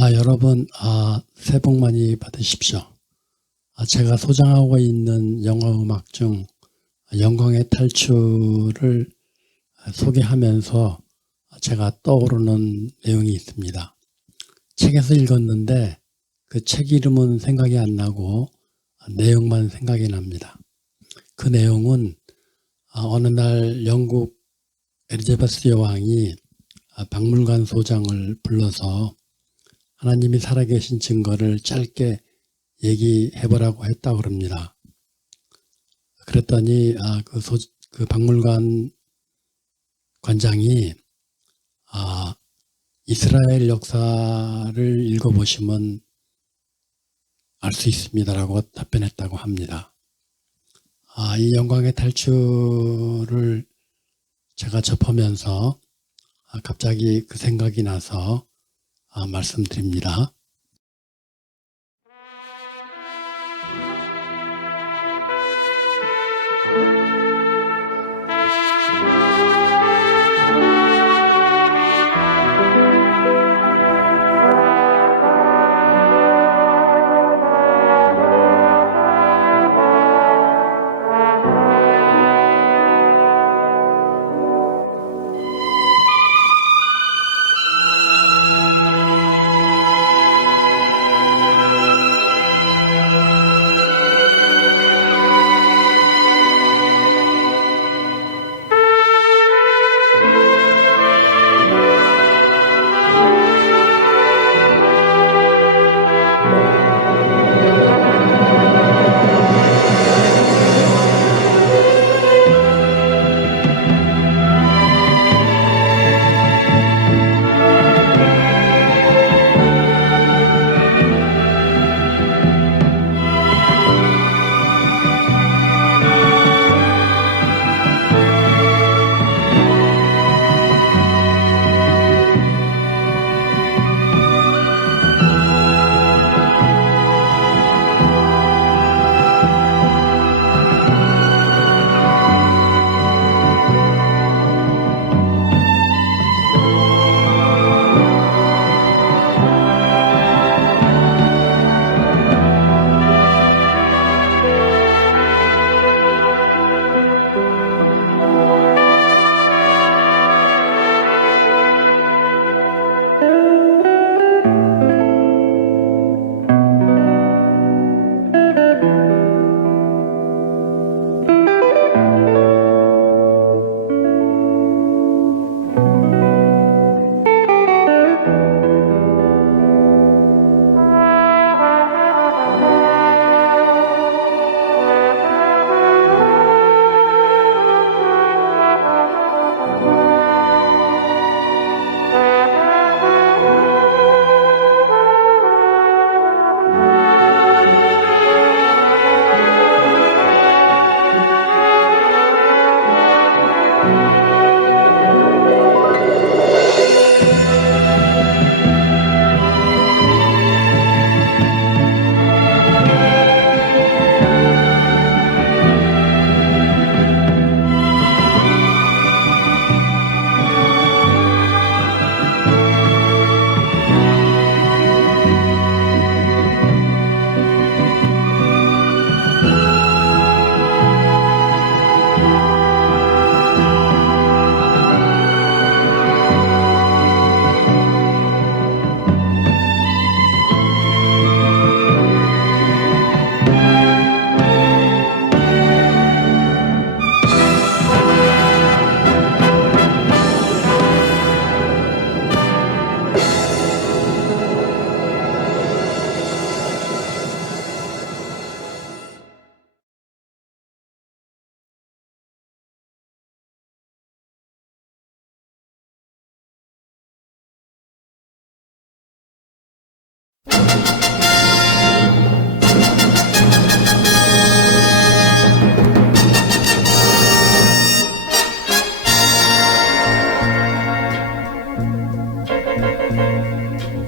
여러분, 새해 복 많이 받으십시오. 제가 소장하고 있는 영화 음악 중 영광의 탈출을 소개하면서 제가 떠오르는 내용이 있습니다. 책에서 읽었는데 그 책 이름은 생각이 안 나고 내용만 생각이 납니다. 그 내용은 어느 날 영국 엘리자베스 여왕이 박물관 소장을 불러서 하나님이 살아계신 증거를 짧게 얘기해보라고 했다고 합니다. 그랬더니 그 박물관 관장이 이스라엘 역사를 읽어보시면 알 수 있습니다라고 답변했다고 합니다. 이 영광의 탈출을 제가 접하면서 갑자기 그 생각이 나서 말씀드립니다.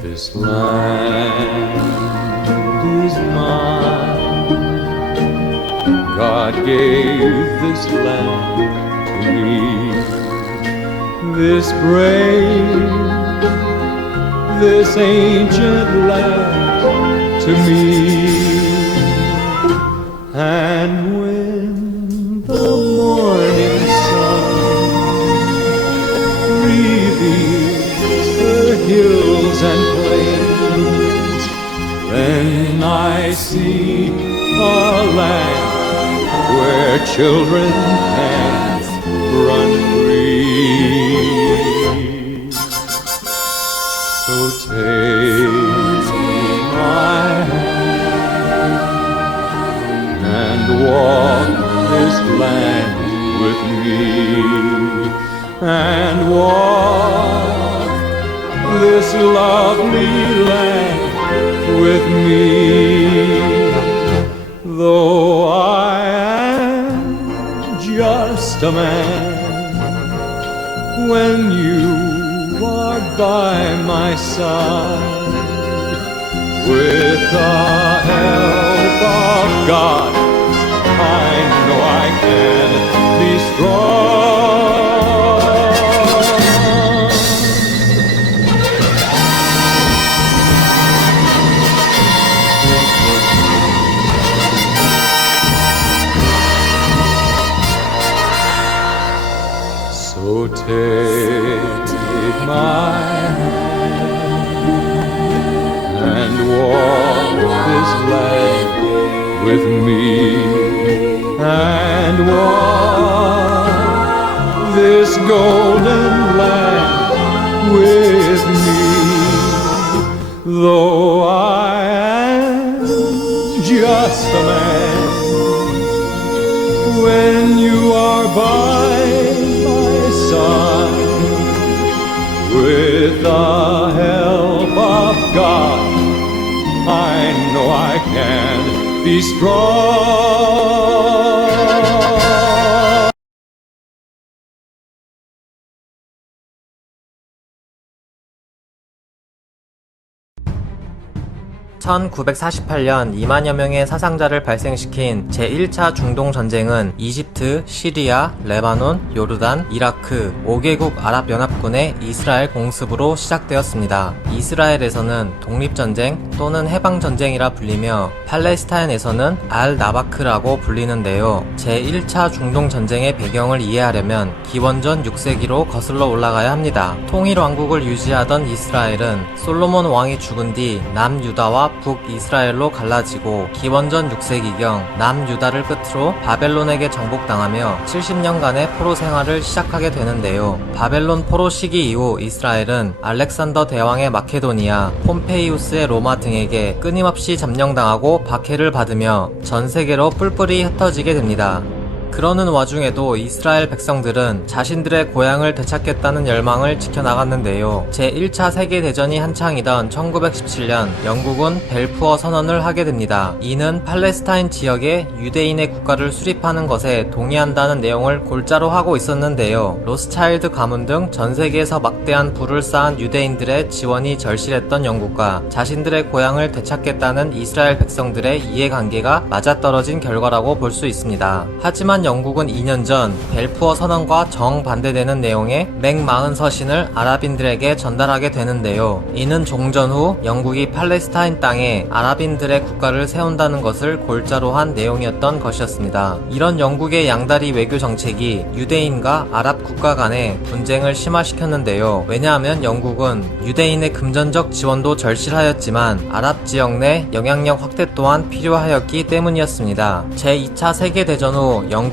This land is mine. God gave this land to me. This brave, this ancient land to me. And when the morning sun reveals the hills and plains, then I see a land where children can run free. So take my hand and walk this land with me, and walk this lovely land with me. Though I am just a man, when you are by my side, with the help of God, I know I can be strong. So take my hand and walk this land with me, and walk this golden land with me. Though I am just a man, when you are by my side, with the help of God, I know I can be strong. (1948년) 2만여 명의 사상자를 발생시킨 제1차 중동전쟁은 이집트, 시리아, 레바논, 요르단, 이라크 5개국 아랍연합군의 이스라엘 공습으로 시작되었습니다. 이스라엘에서는 독립전쟁 또는 해방전쟁이라 불리며 팔레스타인에서는 알-나바크라고 불리는데요. 제1차 중동전쟁의 배경을 이해하려면 기원전 6세기로 거슬러 올라가야 합니다. 통일왕국을 유지하던 이스라엘은 솔로몬 왕이 죽은 뒤 남유다와 북이스라엘로 갈라지고 기원전 6세기경 남유다를 끝으로 바벨론에게 정복당하며 70년간의 포로 생활을 시작하게 되는데요. 바벨론 포로 시기 이후 이스라엘은 알렉산더 대왕의 마케도니아, 폼페이우스의 로마 등에게 끊임없이 점령당하고 박해를 받으며 전 세계로 뿔뿔이 흩어지게 됩니다. 그러는 와중에도 이스라엘 백성들은 자신들의 고향을 되찾겠다는 열망을 지켜나갔는데요. 제1차 세계대전이 한창이던 1917년 영국은 벨푸어 선언을 하게 됩니다. 이는 팔레스타인 지역에 유대인의 국가를 수립하는 것에 동의한다는 내용을 골자로 하고 있었는데요. 로스차일드 가문 등 전 세계에서 막대한 부를 쌓은 유대인들의 지원이 절실했던 영국과 자신들의 고향을 되찾겠다는 이스라엘 백성들의 이해관계가 맞아떨어진 결과라고 볼 수 있습니다. 하지만 영국은 2년 전 벨푸어 선언과 정반대되는 내용의 맥마흔 서신을 아랍인들에게 전달하게 되는데요. 이는 종전 후 영국이 팔레스타인 땅에 아랍인들의 국가를 세운다는 것을 골자로 한 내용이었던 것이었습니다. 이런 영국의 양다리 외교 정책이 유대인과 아랍 국가 간의 분쟁을 심화시켰는데요. 왜냐하면 영국은 유대인의 금전적 지원도 절실하였지만 아랍 지역 내 영향력 확대 또한 필요하였기 때문이었습니다. 제2차 세계대전 후 영국은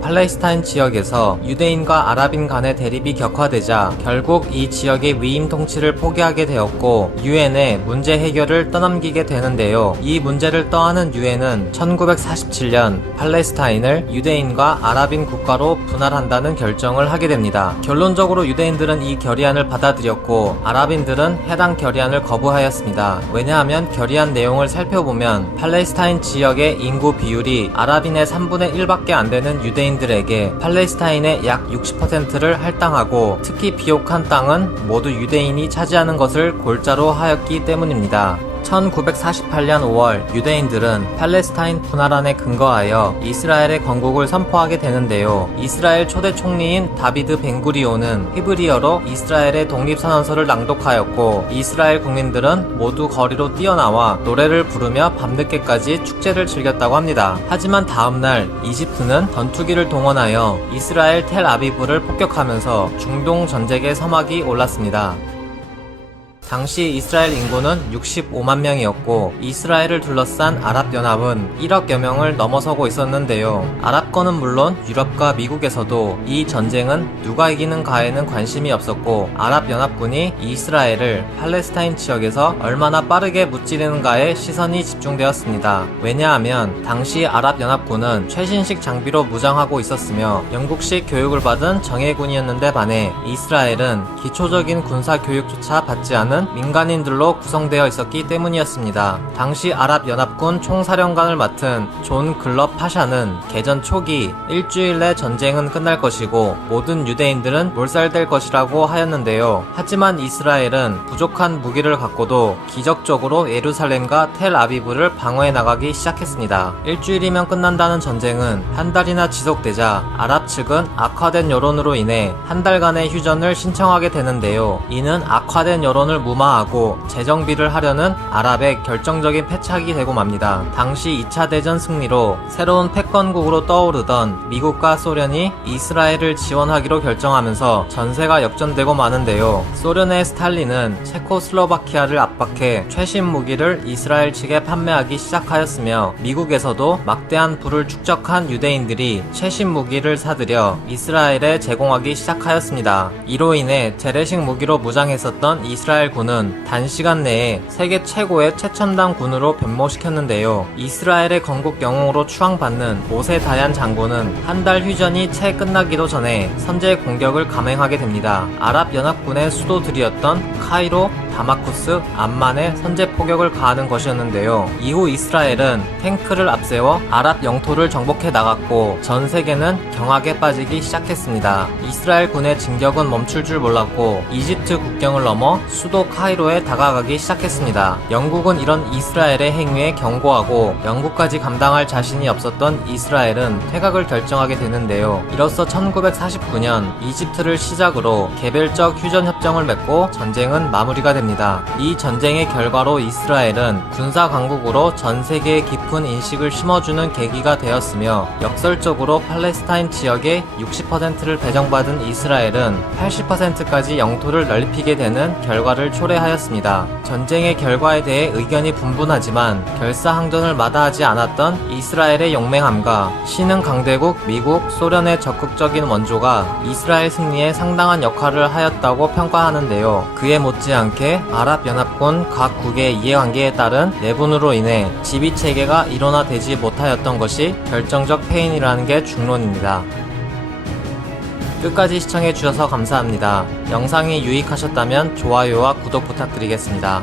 팔레스타인 지역에서 유대인과 아랍인 간의 대립이 격화되자 결국 이 지역의 위임 통치를 포기하게 되었고 유엔에 문제 해결을 떠넘기게 되는데요. 이 문제를 떠안은 유엔은 1947년 팔레스타인을 유대인과 아랍인 국가로 분할한다는 결정을 하게 됩니다. 결론적으로 유대인들은 이 결의안을 받아들였고 아랍인들은 해당 결의안을 거부하였습니다. 왜냐하면 결의안 내용을 살펴보면 팔레스타인 지역의 인구 비율이 아랍인의 3분의 1밖에 안 되는 유대인들에게 팔레스타인의 약 60%를 할당하고 특히 비옥한 땅은 모두 유대인이 차지하는 것을 골자로 하였기 때문입니다. 1948년 5월 유대인들은 팔레스타인 분할안에 근거하여 이스라엘의 건국을 선포하게 되는데요. 이스라엘 초대 총리인 다비드 벤구리온은 히브리어로 이스라엘의 독립선언서를 낭독하였고, 이스라엘 국민들은 모두 거리로 뛰어나와 노래를 부르며 밤늦게까지 축제를 즐겼다고 합니다. 하지만 다음날 이집트는 전투기를 동원하여 이스라엘 텔아비브를 폭격하면서 중동 전쟁의 서막이 올랐습니다. 당시 이스라엘 인구는 65만 명이었고 이스라엘을 둘러싼 아랍연합은 1억여 명을 넘어서고 있었는데요. 아랍권은 물론 유럽과 미국에서도 이 전쟁은 누가 이기는가에는 관심이 없었고, 아랍연합군이 이스라엘을 팔레스타인 지역에서 얼마나 빠르게 무찌르는가에 시선이 집중되었습니다. 왜냐하면 당시 아랍연합군은 최신식 장비로 무장하고 있었으며 영국식 교육을 받은 정예군이었는데 반해 이스라엘은 기초적인 군사 교육조차 받지 않은 민간인들로 구성되어 있었기 때문이었습니다. 당시 아랍연합군 총사령관을 맡은 존 글럽 파샤는 개전 초기 일주일 내 전쟁은 끝날 것이고 모든 유대인들은 몰살될 것이라고 하였는데요. 하지만 이스라엘은 부족한 무기를 갖고도 기적적으로 예루살렘과 텔아비브를 방어해 나가기 시작했습니다. 일주일이면 끝난다는 전쟁은 한 달이나 지속되자 아랍 측은 악화된 여론으로 인해 한 달간의 휴전을 신청하게 되는데요. 이는 악화된 여론을 무마하고 재정비를 하려는 아랍의 결정적인 패착이 되고 맙니다. 당시 2차 대전 승리로 새로운 패권국으로 떠오르던 미국과 소련이 이스라엘을 지원하기로 결정하면서 전세가 역전되고 마는데요. 소련의 스탈린은 체코슬로바키아를 압박해 최신 무기를 이스라엘 측에 판매하기 시작하였으며, 미국에서도 막대한 부를 축적한 유대인들이 최신 무기를 사들여 이스라엘에 제공하기 시작하였습니다. 이로 인해 재래식 무기로 무장했었던 이스라엘 군은 단시간 내에 세계 최고의 최첨단 군으로 변모시켰는데요. 이스라엘의 건국 영웅으로 추앙받는 모세 다얀 장군은 한 달 휴전이 채 끝나기도 전에 선제 공격을 감행하게 됩니다. 아랍연합군의 수도들이었던 카이로, 다마쿠스, 암만에 선제 포격을 가하는 것이었는데요. 이후 이스라엘은 탱크를 앞세워 아랍 영토를 정복해 나갔고 전 세계는 경악에 빠지기 시작했습니다. 이스라엘 군의 진격은 멈출 줄 몰랐고 이집트 국경을 넘어 수도 카이로에 다가가기 시작했습니다. 영국은 이런 이스라엘의 행위에 경고하고 영국까지 감당할 자신이 없었던 이스라엘은 퇴각을 결정하게 되는데요. 이로써 1949년 이집트를 시작으로 개별적 휴전 협정을 맺고 전쟁은 마무리가 됩니다. 이 전쟁의 결과로 이스라엘은 군사 강국으로 전 세계에 깊은 인식을 심어주는 계기가 되었으며, 역설적으로 팔레스타인 지역의 60%를 배정받은 이스라엘은 80%까지 영토를 넓히게 되는 결과를 초래하였습니다. 전쟁의 결과에 대해 의견이 분분하지만 결사항전을 마다하지 않았던 이스라엘의 용맹함과 신흥 강대국 미국, 소련의 적극적인 원조가 이스라엘 승리에 상당한 역할을 하였다고 평가하는데요. 그에 못지않게 아랍연합군 각 국의 이해관계에 따른 내분으로 인해 지휘체계가 일원화되지 못하였던 것이 결정적 패인이라는 게 중론입니다. 끝까지 시청해주셔서 감사합니다. 영상이 유익하셨다면 좋아요와 구독 부탁드리겠습니다.